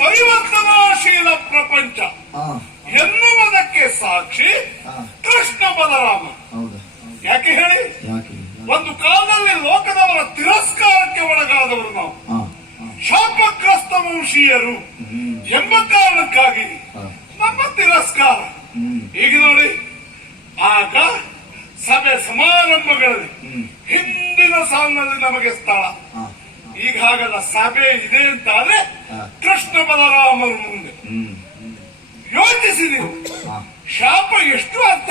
ಪರಿವರ್ತನಾಶೀಲ ಪ್ರಪಂಚ ಎನ್ನುವುದಕ್ಕೆ ಸಾಕ್ಷಿ ಕೃಷ್ಣ ಬಲರಾಮ. ಯಾಕೆ ಹೇಳಿ? ಒಂದು ಕಾಲದಲ್ಲಿ ಲೋಕದವರ ತಿರಸ್ಕಾರಕ್ಕೆ ಒಳಗಾದವರು ನಾವು, ಶಾಪಗ್ರಸ್ತ ವಂಶೀಯರು ಎಂಬ ಕಾರಣಕ್ಕಾಗಿ ನಮ್ಮ ತಿರಸ್ಕಾರ. ಈಗ ನೋಡಿ, ಆಗ ಸಭೆ ಸಮಾರಂಭಗಳಲ್ಲಿ ಹಿಂದಿನ ಸಾಲಿನಲ್ಲಿ ನಮಗೆ ಸ್ಥಳ. ಈಗ ಹಾಗಲ್ಲ, ಸಭೆ ಇದೆ ಅಂತಾದ್ರೆ ಕೃಷ್ಣ ಬಲರಾಮರು ಮುಂದೆ. ಯೋಚಿಸಿ ನೀವು, ಶಾಪ ಎಷ್ಟು ಅರ್ಥ